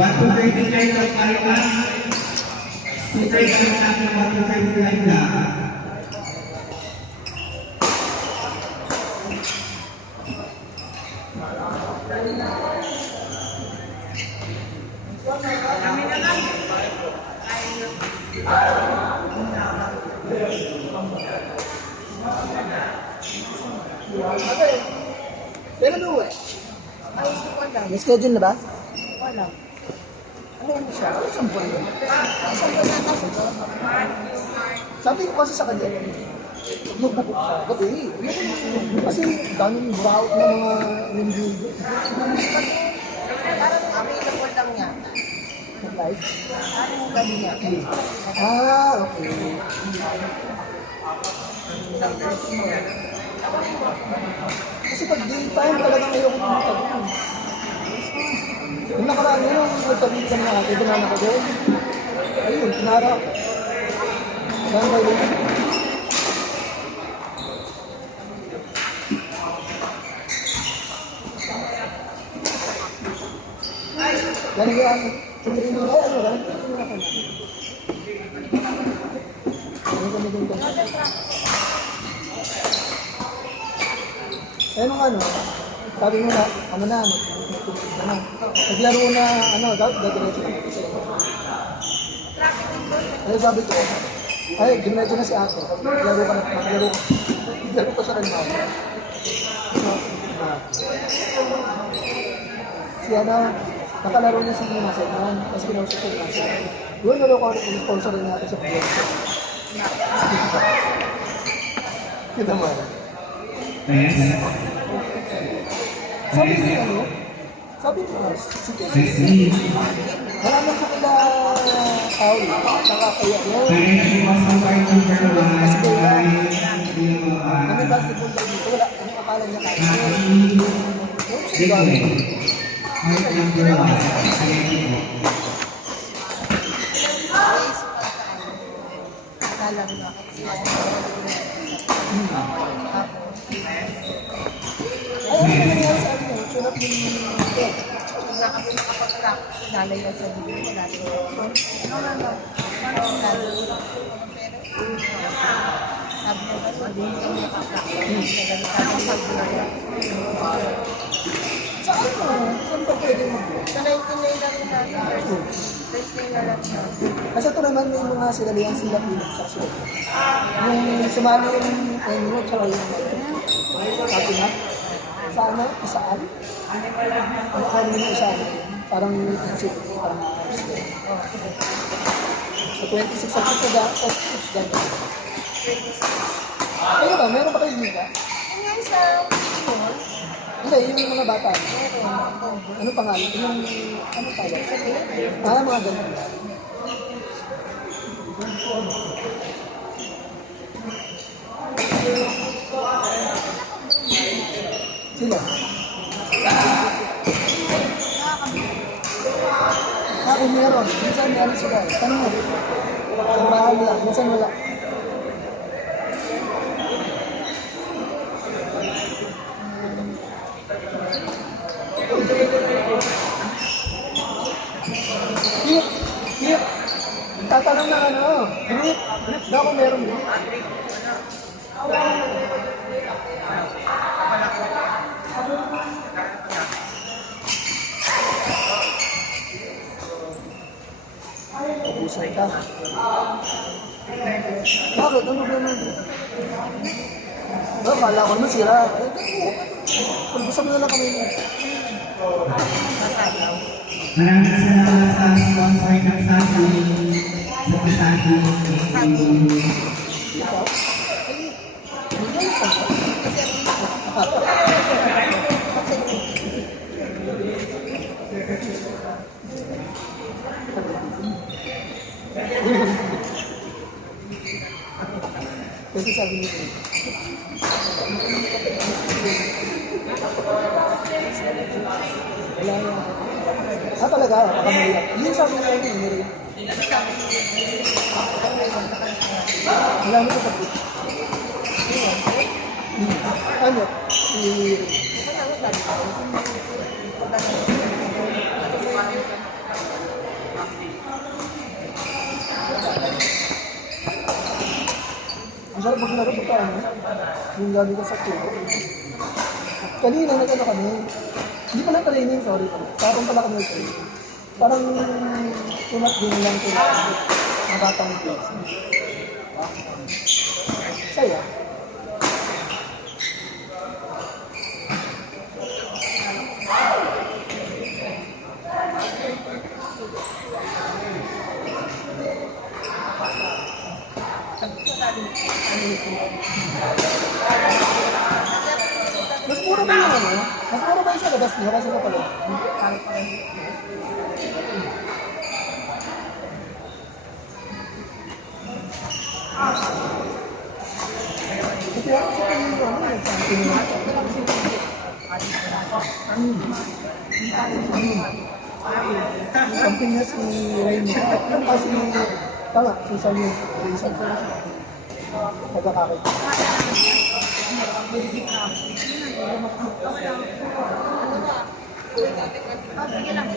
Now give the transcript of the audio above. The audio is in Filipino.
1-2-39 of Caritas. Super kami natin 1-2-39 na. Pero no eh. May schedule na ba? Wala. Ano yun siya? Isang buwan yun. Isang buwan na kasi. Sabi ko kasi sa kanya, magbubuk siya. Ba't eh? Kasi daming buraot ng mga individu. Parang available lang yata. Nag-live? Parang gabi niya. Ah, okay. Kasi pag daytime talagang ayoko pumunta doon. Yung nakaraan yun, nagtabi kami na ate, banana ko doon. Ayun, pinara ako. Dahil ba yun? Galing ka ako. Tutuloy mo ba? Ano ba? Ano kami doon doon? Eh nung ano, sabi mo na, ano na, naglaro na, ano, gadiretso na. Ay, sabi ko, ay, giniretso na si ate. Naglaro ka na, naglaro ka. Naglaro ko siya rin ako. Si ano, nakalaro niya si Nasa noon, tapos kinausap ko yung Nasa. Yun, nalo ko ako sponsor rin natin sa proyekto. Kita mo. Sabi niya ano? Sabi niya, si Tessie. Maraming ko kila Paul, saka kaya yun. Kasi kaya, kami basketball tayo dito, wala, ano akala niya kaya. Sige. Akala mo kasi. Ay, ano nangyari sa amin eh? Sunod yung cake. Wala kami nakapag-practice. Nalaya sa video. Wala rin. No. Sabi niya ba, hindi kami nakapag-practice. Sa ano? Saan ba pwede mag-work? Sa 19 lang natin. Testing na lang siya. Kasi ito naman may mga silalihan sila pinag sa sila. Yung sumali yung Enyo, tsaka yung sabi na, sa ano, isaan? Ano kaya naman yung isaan? Parang isip, parang so 26 ako sa coach gano'n. Ayun ba, meron ba kayo dito? Ngayon sa school, Hindi, yung mga bata. Ano pangalan? Yung, ano tawag? Mga gano'n. Sila? Kung meron. Minsan meron sila. Tanong mo. Sa bahay nila. Minsan wala. Hip. Tatanong na ano. Grip. Grip daw kung meron grip. Ubusan ka. Bakit? Ano ba naman? Kala ko naman sira. Pagbusan mo na lang kami. Maraming salamat sa sponsor ng Sati. Sa Sati. Ikaw? Kasi sabi nito. Wala na. Talaga, pakamaliyak. Yun sabi nila yun, hindi. Wala mo sa pagkit. Ano? maglaro pa ano, yung lagi ko sa tubo. Kanina nag-ano kami, hindi pala training, sorry pala. Tapos pala kami training. Parang tunat din lang ko na batang place. Saya. Mas mura ba yung ano? Mas mura ba yung sa labas niyo kasi sa pala? Kasi ako sa kanya yung ano, nagsasabi nila. Something na si Rainy. Yung kasi, tama, si Sally. Nagkakakit. Sige lang.